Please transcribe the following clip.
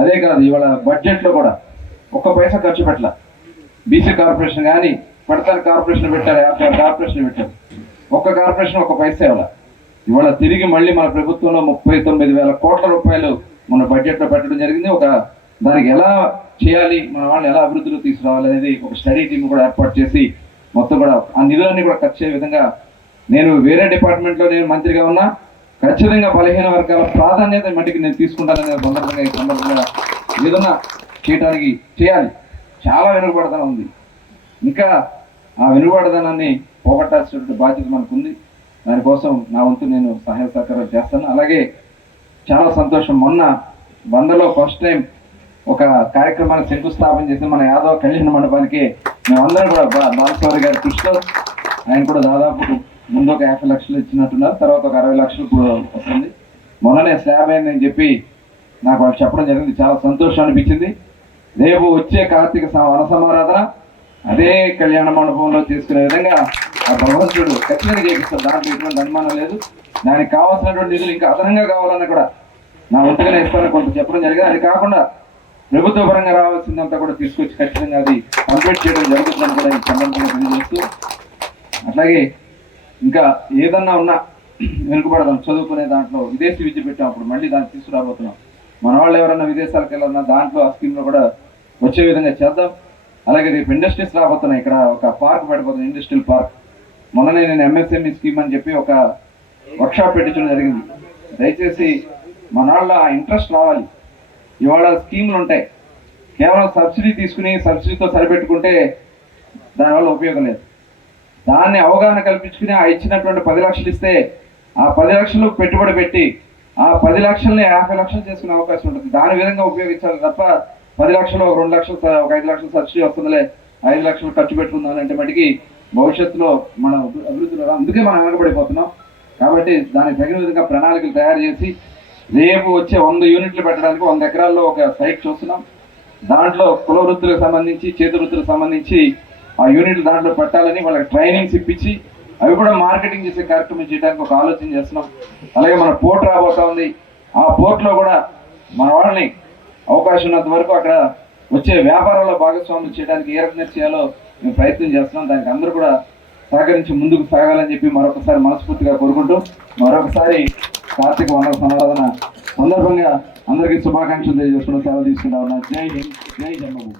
అదే కాదు, ఇవాళ బడ్జెట్లో కూడా ఒక్క పైసా ఖర్చు పెట్టాల. బీసీ కార్పొరేషన్ కానీ పడతారు, కార్పొరేషన్ పెట్టారు, 56 కార్పొరేషన్ పెట్టారు, ఒక్క కార్పొరేషన్ ఒక్క పైసా ఇవ్వాలి. ఇవాళ తిరిగి మళ్ళీ మన ప్రభుత్వంలో 39,000 కోట్ల రూపాయలు మన బడ్జెట్లో పెట్టడం జరిగింది. దానికి ఎలా చేయాలి, మన వాళ్ళని ఎలా అభివృద్ధిలో తీసుకురావాలి అనేది ఒక స్టడీ టీం కూడా ఏర్పాటు చేసి మొత్తం కూడా ఆ నిధులన్నీ కూడా ఖర్చు అయ్యే విధంగా, నేను వేరే డిపార్ట్మెంట్లో నేను మంత్రిగా ఉన్నా ఖచ్చితంగా బలహీన వర్గాల ప్రాధాన్యత మట్టికి నేను తీసుకుంటాననే సందర్భంగా ఏదన్నా చేయడానికి చేయాలి. చాలా వెనుకబడదనం ఉంది, ఇంకా ఆ వెనుకబడదనాన్ని పోగొట్టాల్సినటువంటి బాధ్యత మనకుంది. దానికోసం నా వంతు నేను సహాయ సహకారాలు చేస్తాను. అలాగే చాలా సంతోషం, మొన్న బందలో ఫస్ట్ టైం ఒక కార్యక్రమాన్ని శంకుస్థాపన చేసి మన యాదవ్ కళ్యాణ మండపానికి మేమందరం కూడా బాలస్వామి గారి కృషితో, ఆయన కూడా దాదాపు ముందు ఒక 50 లక్షలు ఇచ్చినట్టున్నారు, తర్వాత ఒక 60 లక్షలు కూడా వస్తుంది. మొన్ననే స్లాబ్ అయిందని చెప్పి నాకు వాళ్ళు చెప్పడం జరిగింది, చాలా సంతోషం అనిపించింది. రేపు వచ్చే కార్తీక వన సమారాధన అదే కళ్యాణ మండపంలో చేసుకునే విధంగా ఆ భగవంతుడు ఖచ్చితంగా చేపిస్తాడు, దాంట్లో ఎటువంటి అనుమానం లేదు. దానికి కావాల్సినటువంటి నిధులు ఇంకా అదనంగా కావాలన్నా కూడా నా వంతుగానే ఇస్తానని కొంత చెప్పడం జరిగింది. అది కాకుండా ప్రభుత్వ పరంగా రావాల్సిందంతా కూడా తీసుకొచ్చి ఖచ్చితంగా అది కంప్లీట్ చేయడం జరుగుతుందని కూడా ఈ సందర్భంగా తెలియజేస్తూ, అట్లాగే ఇంకా ఏదన్నా ఉన్నా వెనుకబడదాం, చదువుకునే దాంట్లో విదేశీ విద్య పెట్టాం, అప్పుడు మళ్ళీ దాన్ని తీసుకురాబోతున్నాం. మన వాళ్ళు ఎవరన్నా విదేశాలకు వెళ్ళాలన్నా దాంట్లో ఆ స్కీమ్లో కూడా వచ్చే విధంగా చేద్దాం. అలాగే రేపు ఇండస్ట్రీస్ రాబోతున్నాయి, ఇక్కడ ఒక పార్క్ పెట్టబోతున్నాం, ఇండస్ట్రియల్ పార్క్. మొన్ననే నేను ఎంఎస్ఎంఈ స్కీమ్ అని చెప్పి ఒక వర్క్షాప్ పెట్టించడం జరిగింది. దయచేసి మన వాళ్ళ ఆ ఇంట్రెస్ట్ రావాలి. ఇవాళ స్కీములు ఉంటాయి, కేవలం సబ్సిడీ తీసుకుని సబ్సిడీతో సరిపెట్టుకుంటే దానివల్ల ఉపయోగం లేదు. దాన్ని అవగాహన కల్పించుకుని ఆ ఇచ్చినటువంటి 10 లక్షలు ఇస్తే ఆ 10 లక్షలు పెట్టుబడి పెట్టి ఆ 10 లక్షల్ని 50 లక్షలు చేసుకునే అవకాశం ఉంటుంది. దాని విధంగా ఉపయోగించాలి తప్ప 10 లక్షలు, 2 లక్షలు, ఒక 5 లక్షలు సబ్సిడీ వస్తుందిలే, 5 లక్షలు ఖర్చు పెట్టుకుందాం అంటే మటుకి భవిష్యత్తులో మన అభివృద్ధిలో అందుకే మనం వెనకబడిపోతున్నాం. కాబట్టి దానికి తగిన విధంగా ప్రణాళికలు తయారు చేసి రేపు వచ్చే 100 యూనిట్లు పెట్టడానికి 100 ఎకరాల్లో ఒక సైట్ చూస్తున్నాం. దాంట్లో కుల వృత్తులకు సంబంధించి, చేతి వృత్తులకు సంబంధించి ఆ యూనిట్లు దాంట్లో పెట్టాలని వాళ్ళకి ట్రైనింగ్స్ ఇప్పించి అవి కూడా మార్కెటింగ్ చేసే కార్యక్రమం చేయడానికి ఒక ఆలోచన చేస్తున్నాం. అలాగే మన పోర్ట్ రాబోతా ఉంది, ఆ పోర్ట్లో కూడా మన వాళ్ళని అవకాశం ఉన్నంత వరకు అక్కడ వచ్చే వ్యాపారాల్లో భాగస్వాములు చేయడానికి ఏ రకంగా చేయాలో మేము ప్రయత్నం చేస్తున్నాం. దానికి అందరూ కూడా సహకరించి ముందుకు సాగాలని చెప్పి మరొకసారి మనస్ఫూర్తిగా కోరుకుంటూ, మరొకసారి కార్తీక వన సమారాధన సందర్భంగా అందరికీ శుభాకాంక్షలు తెలియజేసుకుంటూ సెలవు తీసుకుంటా ఉన్నాను. జై హింద్, జై జన్మభూమి.